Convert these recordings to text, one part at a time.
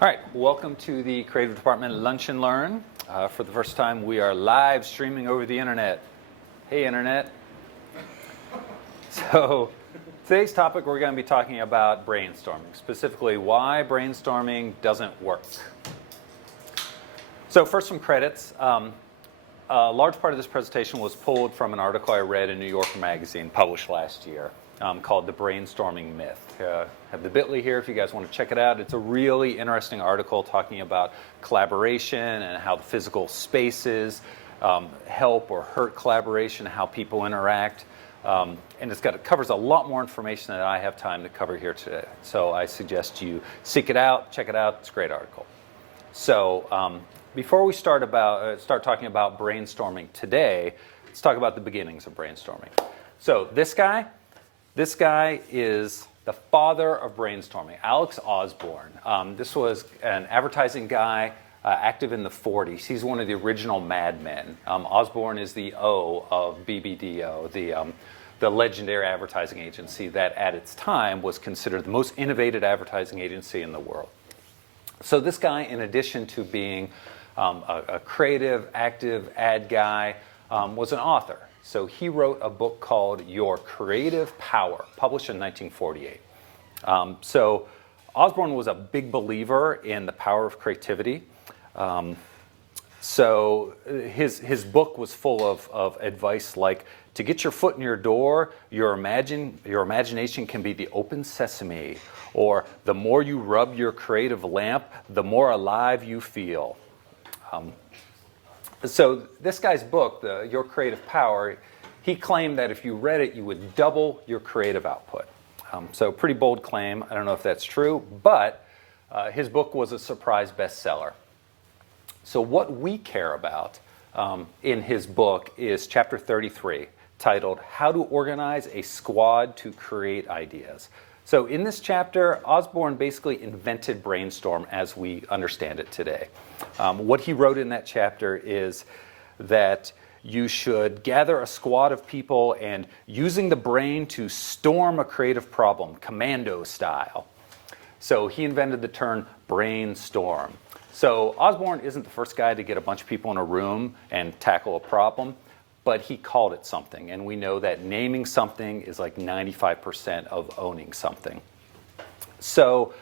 All right, welcome to the Creative Department Lunch and Learn. For the first time, we are live streaming over the internet. Hey, internet. So today's topic, we're going to be talking about brainstorming, specifically why brainstorming doesn't work. So first, some credits. A large part of this presentation was pulled from an article I read in New Yorker Magazine published last year called The Brainstorming Myth. Have the bit.ly here if you guys want to check it out. It's a really interesting article talking about collaboration and how the physical spaces help or hurt collaboration, how people interact. And it covers a lot more information than I have time to cover here today. So I suggest you seek it out, check it out. It's a great article. So before we start talking about brainstorming today, let's talk about the beginnings of brainstorming. So this guy is the father of brainstorming, Alex Osborne. This was an advertising guy active in the 40s. He's one of the original Mad Men. Osborne is the O of BBDO, the legendary advertising agency that at its time was considered the most innovative advertising agency in the world. So this guy, in addition to being a creative, active ad guy, was an author. So he wrote a book called Your Creative Power, published in 1948. So Osborne was a big believer in the power of creativity. So his book was full of advice like, to get your foot in your door, your imagination can be the open sesame, or the more you rub your creative lamp, the more alive you feel. So this guy's book, Your Creative Power, he claimed that if you read it, you would double your creative output. So pretty bold claim. I don't know if that's true, but his book was a surprise bestseller. So what we care about in his book is chapter 33, titled How to Organize a Squad to Create Ideas. So in this chapter, Osborne basically invented brainstorm as we understand it today. What he wrote in that chapter is that you should gather a squad of people and using the brain to storm a creative problem, commando style. So he invented the term brainstorm. So Osborne isn't the first guy to get a bunch of people in a room and tackle a problem, but he called it something. And we know that naming something is like 95% of owning something. So,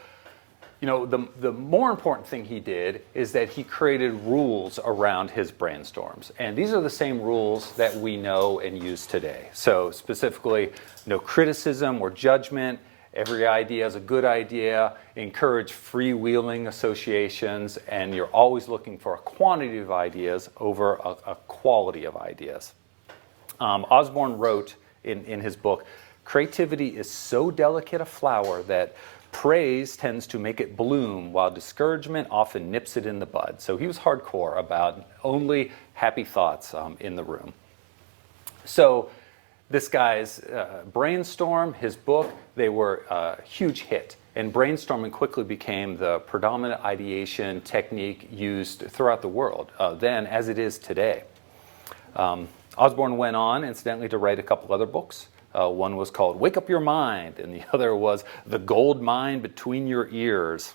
the more important thing he did is that he created rules around his brainstorms. And these are the same rules that we know and use today. So specifically, no criticism or judgment. Every idea is a good idea. Encourage freewheeling associations. And you're always looking for a quantity of ideas over a quality of ideas. Osborne wrote in his book, creativity is so delicate a flower that praise tends to make it bloom, while discouragement often nips it in the bud. So he was hardcore about only happy thoughts in the room. So this guy's brainstorm, his book, they were a huge hit. And brainstorming quickly became the predominant ideation technique used throughout the world then as it is today. Osborne went on, incidentally, to write a couple other books. One was called Wake Up Your Mind, and the other was The Gold Mine Between Your Ears.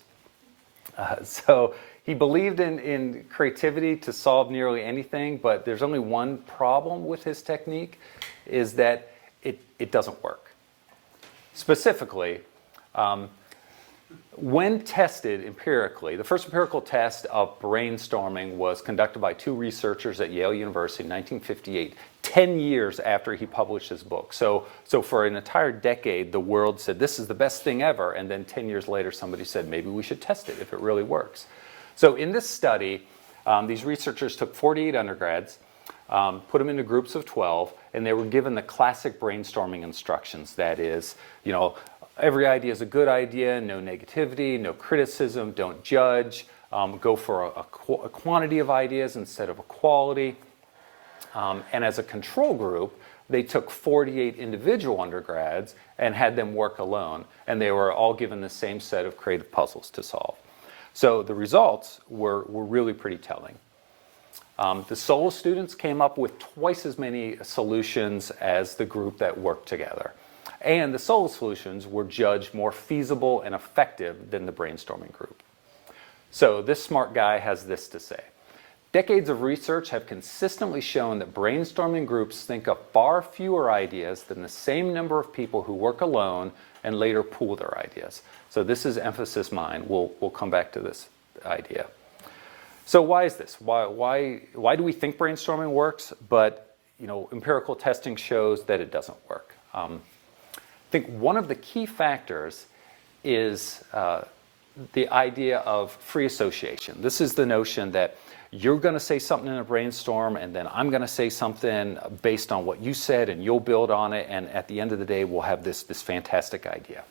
So he believed in creativity to solve nearly anything, but there's only one problem with his technique, is that it doesn't work. Specifically, when tested empirically, the first empirical test of brainstorming was conducted by two researchers at Yale University in 1958, 10 years after he published his book. So for an entire decade, the world said, this is the best thing ever. And then 10 years later, somebody said, maybe we should test it if it really works. So in this study, these researchers took 48 undergrads, put them into groups of 12, and they were given the classic brainstorming instructions. That is, every idea is a good idea, no negativity, no criticism, don't judge, go for a quantity of ideas instead of a quality. And as a control group, they took 48 individual undergrads and had them work alone. And they were all given the same set of creative puzzles to solve. So the results were really pretty telling. The solo students came up with twice as many solutions as the group that worked together. And the solo solutions were judged more feasible and effective than the brainstorming group. So this smart guy has this to say. Decades of research have consistently shown that brainstorming groups think of far fewer ideas than the same number of people who work alone and later pool their ideas. So this is emphasis mine. We'll come back to this idea. So why is this? Why do we think brainstorming works, but empirical testing shows that it doesn't work? I think one of the key factors is the idea of free association. This is the notion that you're going to say something in a brainstorm, and then I'm going to say something based on what you said, and you'll build on it, and at the end of the day, we'll have this fantastic idea.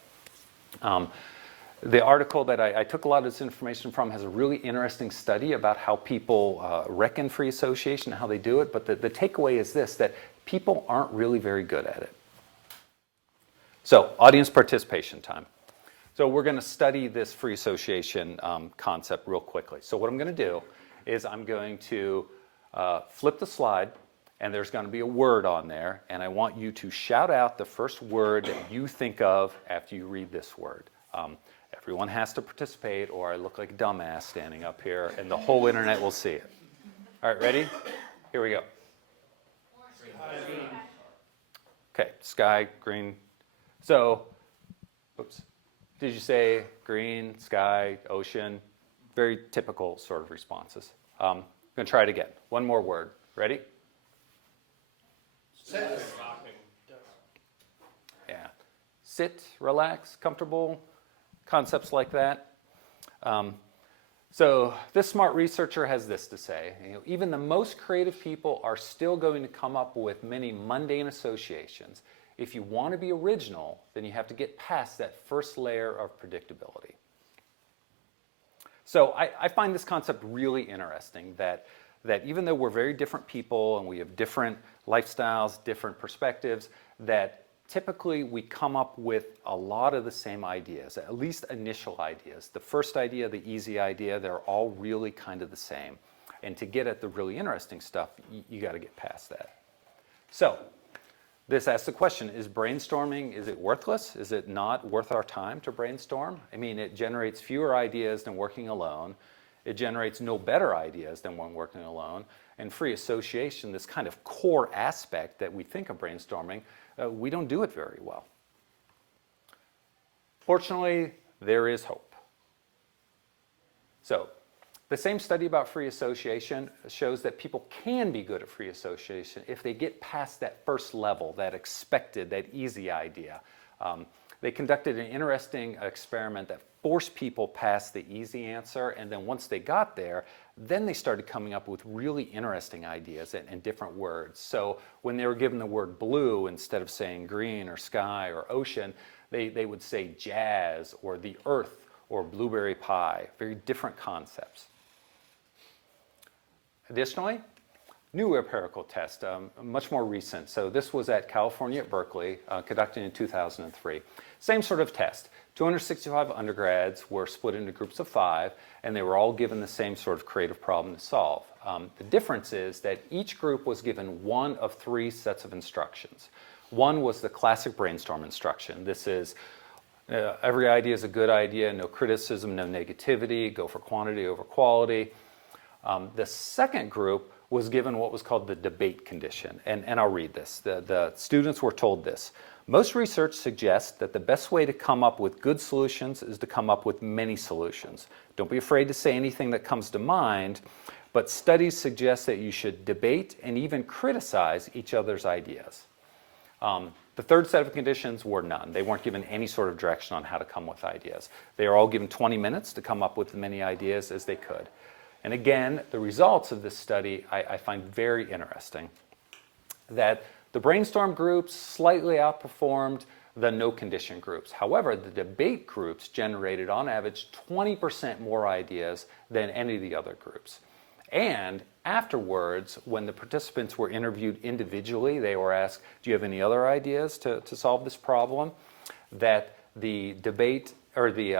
The article that I took a lot of this information from has a really interesting study about how people reckon free association and how they do it, but the takeaway is this, that people aren't really very good at it. So, audience participation time. So we're going to study this free association concept real quickly. So what I'm going to do is I'm going to flip the slide, and there's going to be a word on there, and I want you to shout out the first word that you think of after you read this word. Everyone has to participate, or I look like a dumbass standing up here, and the whole internet will see it. All right, ready? Here we go. Okay, sky, green. So, oops. Did you say green, sky, ocean? Very typical sort of responses. I'm going to try it again. One more word. Ready? Sit. Yeah. Sit, relax, comfortable, concepts like that. So this smart researcher has this to say. Even the most creative people are still going to come up with many mundane associations. If you want to be original, then you have to get past that first layer of predictability. So I find this concept really interesting, that even though we're very different people and we have different lifestyles, different perspectives, that typically we come up with a lot of the same ideas, at least initial ideas. The first idea, the easy idea, they're all really kind of the same. And to get at the really interesting stuff, you got to get past that. So this asks the question, is brainstorming, is it worthless? Is it not worth our time to brainstorm? I mean, it generates fewer ideas than working alone. It generates no better ideas than when working alone. And free association, this kind of core aspect that we think of brainstorming, we don't do it very well. Fortunately, there is hope. So, the same study about free association shows that people can be good at free association if they get past that first level, that expected, that easy idea. They conducted an interesting experiment that forced people past the easy answer, and then once they got there, then they started coming up with really interesting ideas and different words. So when they were given the word blue, instead of saying green or sky or ocean, they would say jazz or the earth or blueberry pie, very different concepts. Additionally, new empirical test, much more recent. So this was at California at Berkeley, conducted in 2003. Same sort of test. 265 undergrads were split into groups of 5, and they were all given the same sort of creative problem to solve. The difference is that each group was given one of 3 sets of instructions. One was the classic brainstorm instruction. This is every idea is a good idea, no criticism, no negativity, go for quantity over quality. The second group was given what was called the debate condition, and I'll read this. The students were told this. Most research suggests that the best way to come up with good solutions is to come up with many solutions. Don't be afraid to say anything that comes to mind, but studies suggest that you should debate and even criticize each other's ideas. The third set of conditions were none. They weren't given any sort of direction on how to come with ideas. They were all given 20 minutes to come up with as many ideas as they could. And again, the results of this study I find very interesting, that the brainstorm groups slightly outperformed the no condition groups. However, the debate groups generated on average 20% more ideas than any of the other groups. And afterwards, when the participants were interviewed individually, they were asked, do you have any other ideas to solve this problem? That the debate, or the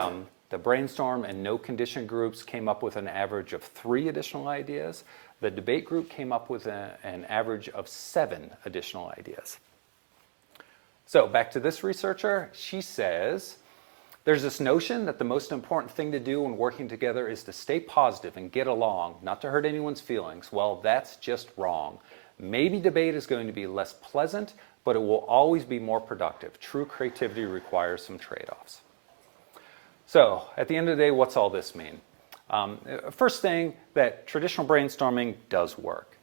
brainstorm and no condition groups came up with an average of 3 additional ideas. The debate group came up with an average of 7 additional ideas. So back to this researcher, she says There's this notion that the most important thing to do when working together is to stay positive and get along, not to hurt anyone's feelings. Well, that's just wrong. Maybe debate is going to be less pleasant, but it will always be more productive. True creativity requires some trade-offs. So, at the end of the day, what's all this mean? First thing, that traditional brainstorming does work.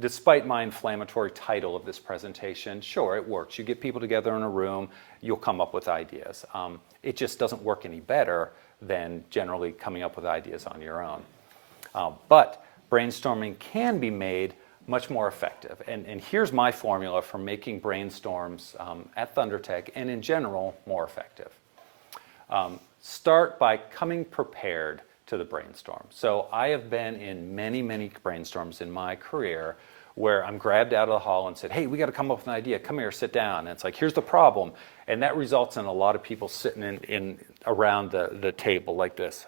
Despite my inflammatory title of this presentation, sure, it works. You get people together in a room, you'll come up with ideas. It just doesn't work any better than generally coming up with ideas on your own. But brainstorming can be made much more effective. And here's my formula for making brainstorms at ThunderTech and in general more effective. Start by coming prepared to the brainstorm. So I have been in many, many brainstorms in my career where I'm grabbed out of the hall and said, hey, we got to come up with an idea. Come here, sit down. And it's like, here's the problem. And that results in a lot of people sitting in around the table like this.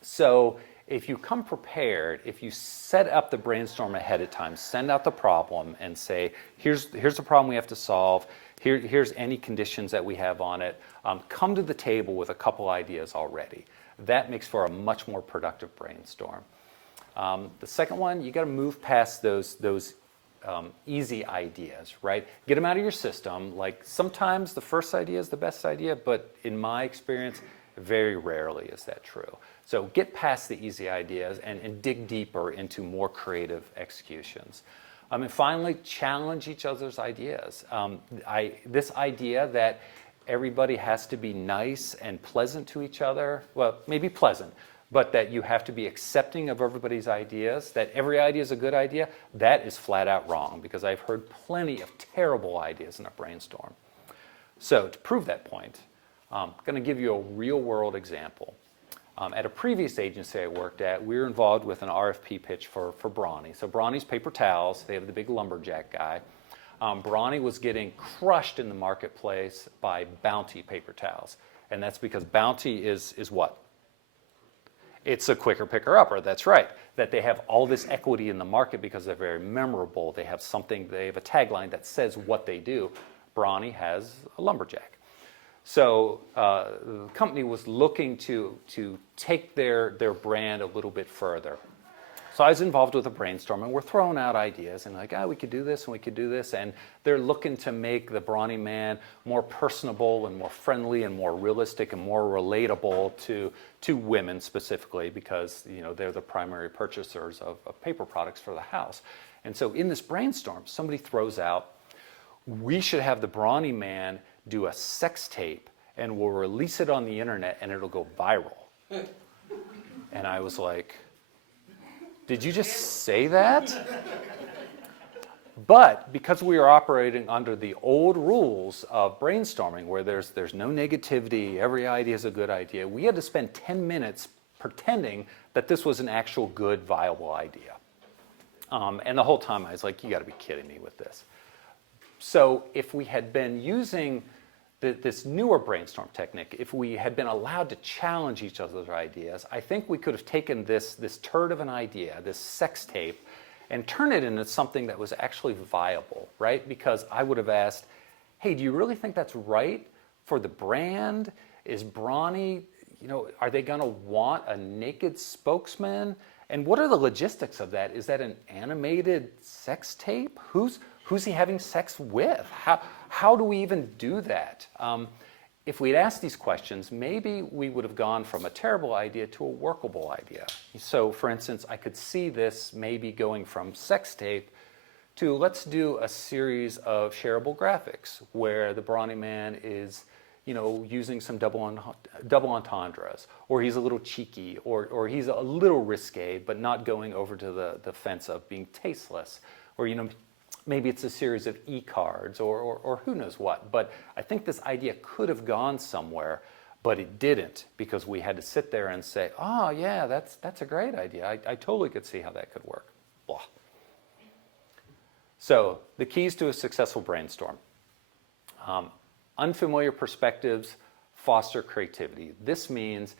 So if you come prepared, if you set up the brainstorm ahead of time, send out the problem and say, here's the problem we have to solve. Here's any conditions that we have on it. Come to the table with a couple ideas already. That makes for a much more productive brainstorm. The second one, you got to move past those easy ideas, right? Get them out of your system. Like sometimes the first idea is the best idea, but in my experience, very rarely is that true. So get past the easy ideas and dig deeper into more creative executions. And finally, challenge each other's ideas. This idea that everybody has to be nice and pleasant to each other, well, maybe pleasant, but that you have to be accepting of everybody's ideas, that every idea is a good idea, that is flat out wrong, because I've heard plenty of terrible ideas in a brainstorm. So to prove that point, I'm going to give you a real-world example. At a previous agency I worked at, we were involved with an RFP pitch for Brawny. So Brawny's paper towels, they have the big lumberjack guy. Brawny was getting crushed in the marketplace by Bounty paper towels. And that's because Bounty is what? It's a quicker picker-upper, that's right. That they have all this equity in the market because they're very memorable. They have a tagline that says what they do. Brawny has a lumberjack. So the company was looking to take their brand a little bit further. So I was involved with a brainstorm, and we're throwing out ideas, and like, we could do this, and we could do this, and they're looking to make the Brawny man more personable and more friendly and more realistic and more relatable to women specifically, because they're the primary purchasers of paper products for the house. And so in this brainstorm, somebody throws out, we should have the Brawny man do a sex tape, and we'll release it on the internet, and it'll go viral. And I was like, did you just say that? But because we are operating under the old rules of brainstorming, where there's no negativity, every idea is a good idea, we had to spend 10 minutes pretending that this was an actual good, viable idea. And the whole time I was like, you got to be kidding me with this. So if we had been using this newer brainstorm technique, if we had been allowed to challenge each other's ideas, I think we could have taken this turd of an idea, this sex tape, and turned it into something that was actually viable, right? Because I would have asked, hey, do you really think that's right for the brand? Is Brawny, are they going to want a naked spokesman? And what are the logistics of that? Is that an animated sex tape? Who's he having sex with? How do we even do that? If we'd asked these questions, maybe we would have gone from a terrible idea to a workable idea. So, for instance, I could see this maybe going from sex tape to let's do a series of shareable graphics where the Brawny man is, using some double entendres, or he's a little cheeky, or he's a little risque, but not going over to the fence of being tasteless, or maybe it's a series of e-cards or who knows what. But I think this idea could have gone somewhere, but it didn't, because we had to sit there and say, oh, yeah, that's a great idea. I totally could see how that could work. Blah. So the keys to a successful brainstorm. Unfamiliar perspectives foster creativity. This means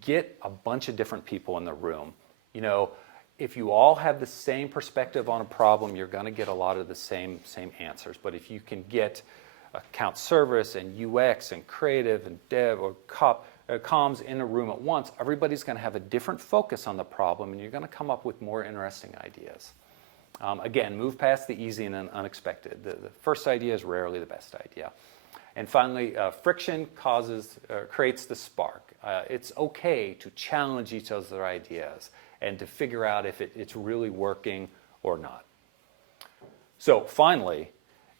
get a bunch of different people in the room. If you all have the same perspective on a problem, you're going to get a lot of the same answers. But if you can get account service and UX and creative and dev or comms in a room at once, everybody's going to have a different focus on the problem, and you're going to come up with more interesting ideas. Again, move past the easy and unexpected. The first idea is rarely the best idea. And finally, friction creates the spark. It's okay to challenge each other's ideas and to figure out if it's really working or not. So finally,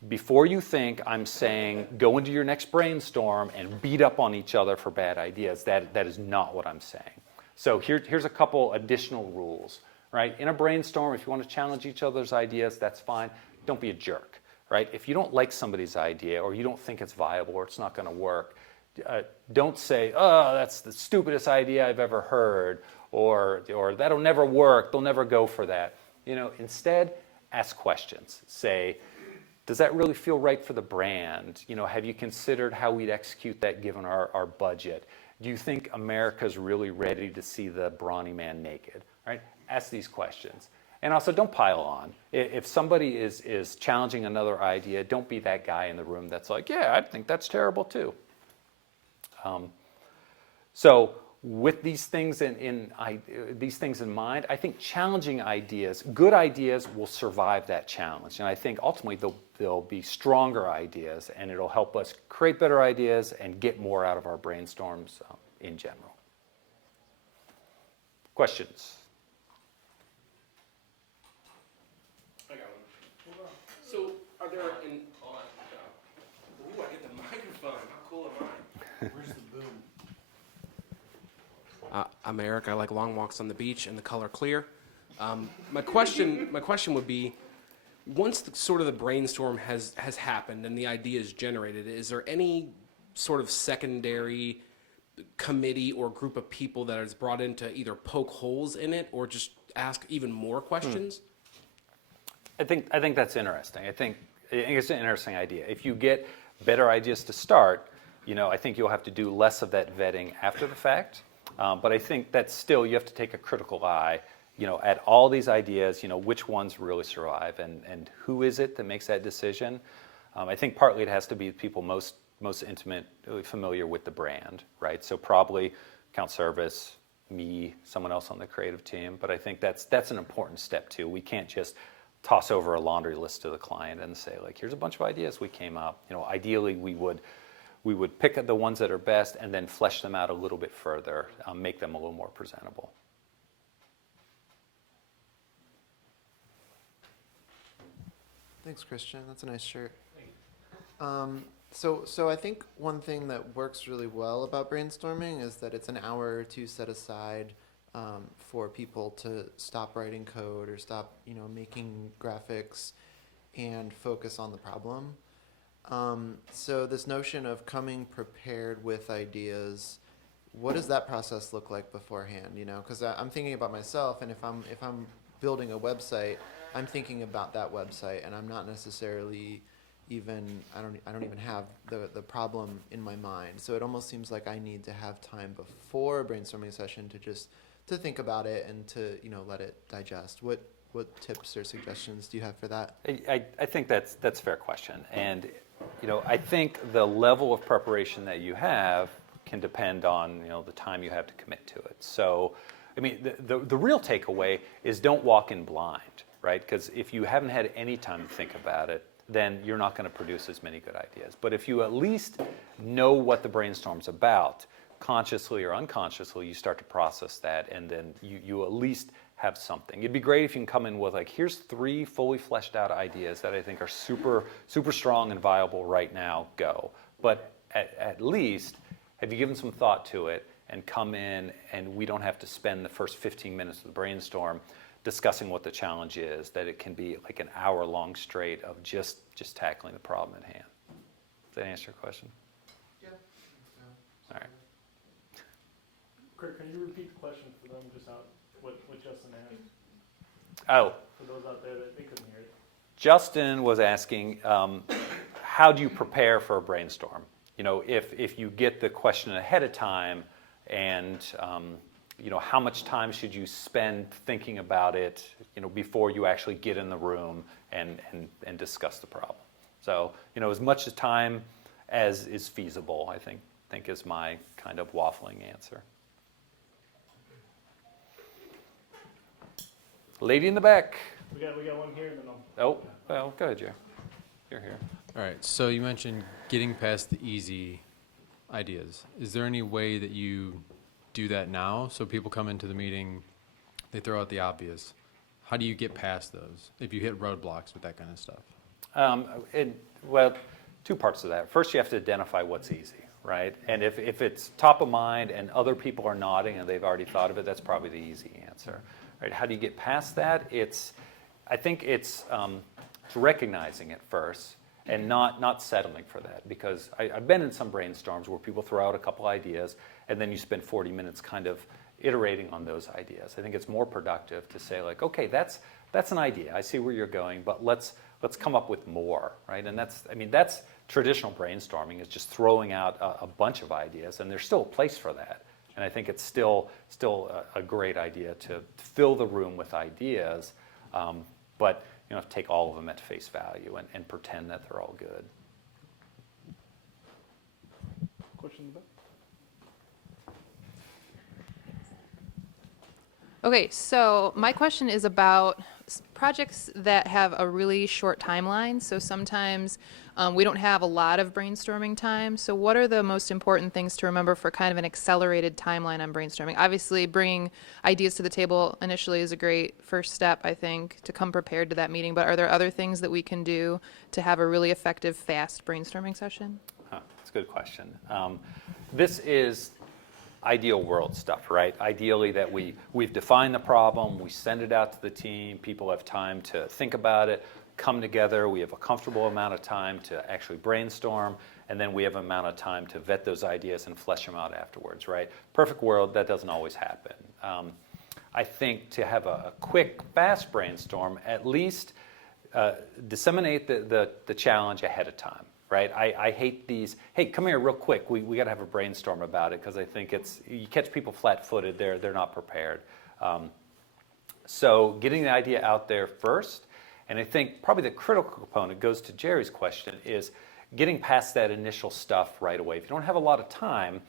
before you think I'm saying go into your next brainstorm and beat up on each other for bad ideas, that is not what I'm saying. So here's a couple additional rules, right? In a brainstorm, if you want to challenge each other's ideas, that's fine. Don't be a jerk, right? If you don't like somebody's idea or you don't think it's viable or it's not going to work, don't say, oh, that's the stupidest idea I've ever heard, or that'll never work, they'll never go for that. Instead, ask questions. Say, does that really feel right for the brand? Have you considered how we'd execute that given our budget? Do you think America's really ready to see the brawny man naked? Right? Ask these questions. And also, don't pile on. If somebody is challenging another idea, don't be that guy in the room that's like, yeah, I think that's terrible too. So with these things in mind, I think challenging ideas, good ideas will survive that challenge. And I think ultimately there'll be stronger ideas, and it'll help us create better ideas and get more out of our brainstorms in general. Questions? I got one. So are there ooh, I get the microphone. How cool am I? Where's the boom? I'm Eric. I like long walks on the beach and the color clear. My question would be, once the brainstorm has happened and the idea is generated, is there any sort of secondary committee or group of people that is brought in to either poke holes in it or just ask even more questions? I think that's interesting. I think it's an interesting idea. If you get better ideas to start, I think you'll have to do less of that vetting after the fact. But I think that still you have to take a critical eye, at all these ideas, which ones really survive and who is it that makes that decision. I think partly it has to be people most intimately familiar with the brand, right? So probably account service, me, someone else on the creative team. But I think that's an important step too. We can't just toss over a laundry list to the client and say, like, here's a bunch of ideas we came up. Ideally we would pick the ones that are best and then flesh them out a little bit further, make them a little more presentable. Thanks, Christian. That's a nice shirt. So I think one thing that works really well about brainstorming is that it's an hour or two set aside for people to stop writing code or stop, making graphics and focus on the problem. So this notion of coming prepared with ideas, what does that process look like beforehand? Because I'm thinking about myself, and if I'm building a website, I'm thinking about that website, and I'm not necessarily I don't even have the problem in my mind. So it almost seems like I need to have time before a brainstorming session to think about it and to let it digest. What tips or suggestions do you have for that? I think that's a fair question. And I think the level of preparation that you have can depend on the time you have to commit to it. So, the real takeaway is don't walk in blind, right? Because if you haven't had any time to think about it, then you're not going to produce as many good ideas. But if you at least know what the brainstorm's about, consciously or unconsciously, you start to process that, and then you at least have something. It'd be great if you can come in with here's 3 fully fleshed out ideas that I think are super, super strong and viable right now, go. But at least, have you given some thought to it and come in, and we don't have to spend the first 15 minutes of the brainstorm discussing what the challenge is, that it can be like an hour-long straight of just tackling the problem at hand. Does that answer your question? Yeah. All right. Kurt, can you repeat the question for them, just what Justin asked? Oh. For those out there that they couldn't hear it. Justin was asking, how do you prepare for a brainstorm? If you get the question ahead of time, and how much time should you spend thinking about it, before you actually get in the room and discuss the problem? So, as much as time as is feasible, I think is my kind of waffling answer. Lady in the back. We got one here, and then I'll. Oh, well, go ahead, Joe. You're here. All right, so you mentioned getting past the easy ideas. Is there any way that you do that now? So people come into the meeting, they throw out the obvious. How do you get past those if you hit roadblocks with that kind of stuff? Well, two parts of that. First, you have to identify what's easy, right? And if it's top of mind and other people are nodding and they've already thought of it, that's probably the easy answer, right? How do you get past that? I think it's recognizing it first and not settling for that, because I've been in some brainstorms where people throw out a couple ideas and then you spend 40 minutes kind of iterating on those ideas. I think it's more productive to say, like, okay, that's an idea. I see where you're going, but let's come up with more, right? And that's traditional brainstorming, is just throwing out a bunch of ideas, and there's still a place for that. And I think it's still a great idea to fill the room with ideas, but take all of them at face value and pretend that they're all good. Question in the back? Okay, so my question is about projects that have a really short timeline. So sometimes we don't have a lot of brainstorming time. So what are the most important things to remember for kind of an accelerated timeline on brainstorming? Obviously, bringing ideas to the table initially is a great first step, I think, to come prepared to that meeting. But are there other things that we can do to have a really effective, fast brainstorming session? That's a good question. This is ideal world stuff, right? Ideally that we've defined the problem, we send it out to the team, people have time to think about it, come together, we have a comfortable amount of time to actually brainstorm, and then we have an amount of time to vet those ideas and flesh them out afterwards, right? Perfect world, that doesn't always happen. I think to have a quick, fast brainstorm, at least disseminate the challenge ahead of time. Right, I hate these. Hey, come here real quick. We got to have a brainstorm about it, because I think you catch people flat-footed. They're not prepared. So getting the idea out there first, and I think probably the critical component goes to Jerry's question, is getting past that initial stuff right away. If you don't have a lot of time,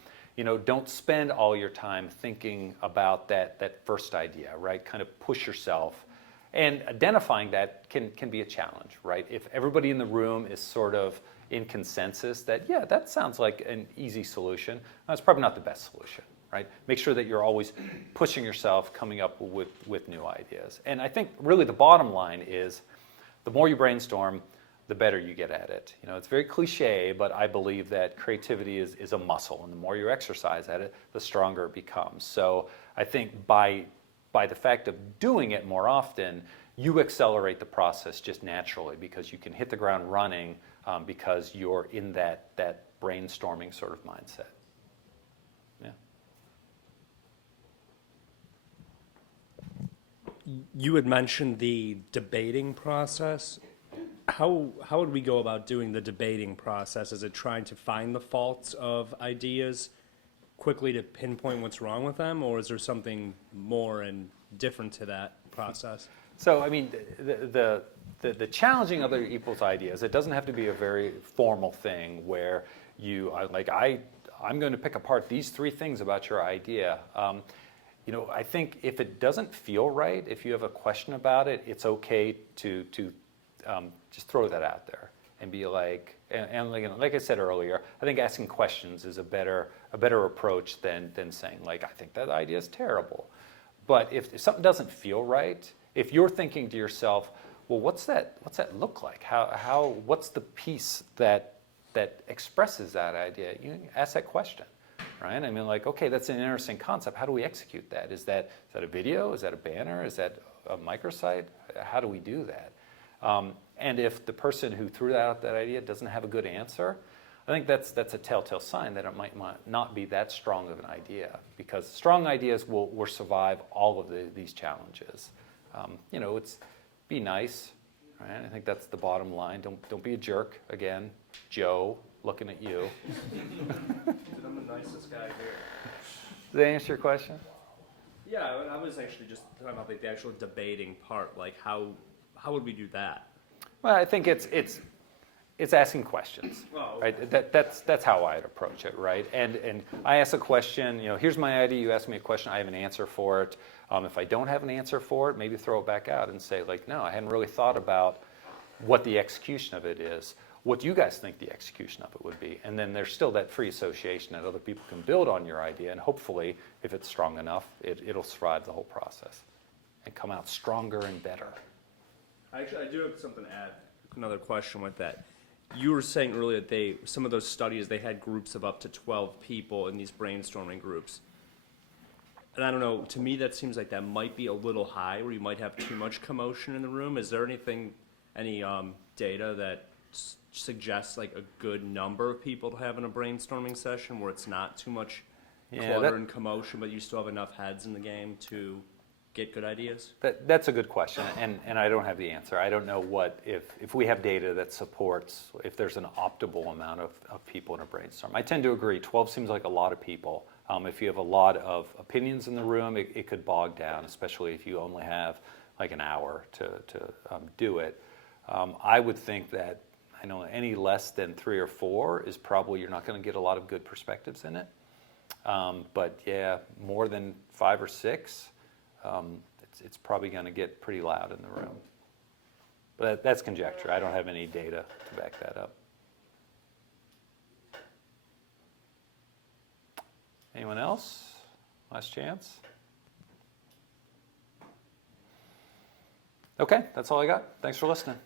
don't spend all your time thinking about that first idea. Right, kind of push yourself. And identifying that can be a challenge, right? If everybody in the room is sort of in consensus that, yeah, that sounds like an easy solution, that's probably not the best solution, right? Make sure that you're always pushing yourself, coming up with new ideas. And I think really the bottom line is the more you brainstorm, the better you get at it. It's very cliche, but I believe that creativity is a muscle, and the more you exercise at it, the stronger it becomes. So I think by the fact of doing it more often, you accelerate the process just naturally, because you can hit the ground running because you're in that brainstorming sort of mindset. Yeah. You had mentioned the debating process. How would we go about doing the debating process? Is it trying to find the faults of ideas quickly to pinpoint what's wrong with them, or is there something more and different to that process? So, I mean, the challenging other people's ideas, it doesn't have to be a very formal thing where I'm going to pick apart these 3 things about your idea. I think if it doesn't feel right, if you have a question about it, it's okay to just throw that out there and be like, and like I said earlier, I think asking questions is a better approach than saying, like, I think that idea is terrible. But if something doesn't feel right, if you're thinking to yourself, well, what's that look like? What's the piece that expresses that idea? You ask that question, right? I mean, like, okay, that's an interesting concept. How do we execute that? Is that a video? Is that a banner? Is that a microsite? How do we do that? And if the person who threw out that idea doesn't have a good answer, I think that's a telltale sign that it might not be that strong of an idea, because strong ideas will survive all of these challenges. It's be nice, right? I think that's the bottom line. Don't be a jerk. Again, Joe, looking at you. I'm the nicest guy here. Does that answer your question? Yeah, I was actually just talking about the actual debating part. Like, how would we do that? Well, I think it's it's asking questions, right? That's how I'd approach it, right? And I ask a question, here's my idea, you ask me a question, I have an answer for it. If I don't have an answer for it, maybe throw it back out and say, like, no, I hadn't really thought about what the execution of it is. What do you guys think the execution of it would be? And then there's still that free association that other people can build on your idea, and hopefully, if it's strong enough, it'll survive the whole process and come out stronger and better. Actually, I do have something to add. Another question with that. You were saying earlier that some of those studies, they had groups of up to 12 people in these brainstorming groups. And I don't know, to me that seems like that might be a little high, where you might have too much commotion in the room. Is there any data that suggests like a good number of people to have in a brainstorming session where it's not too much clutter and commotion, but you still have enough heads in the game to get good ideas? That's a good question, and I don't have the answer. I don't know if we have data that supports if there's an optimal amount of people in a brainstorm. I tend to agree, 12 seems like a lot of people. If you have a lot of opinions in the room, it could bog down, especially if you only have like an hour to do it. I would think that, I know any less than 3 or 4 is probably, you're not going to get a lot of good perspectives in it. But yeah, more than 5 or 6, it's probably going to get pretty loud in the room. But that's conjecture. I don't have any data to back that up. Anyone else? Last chance? Okay, that's all I got. Thanks for listening.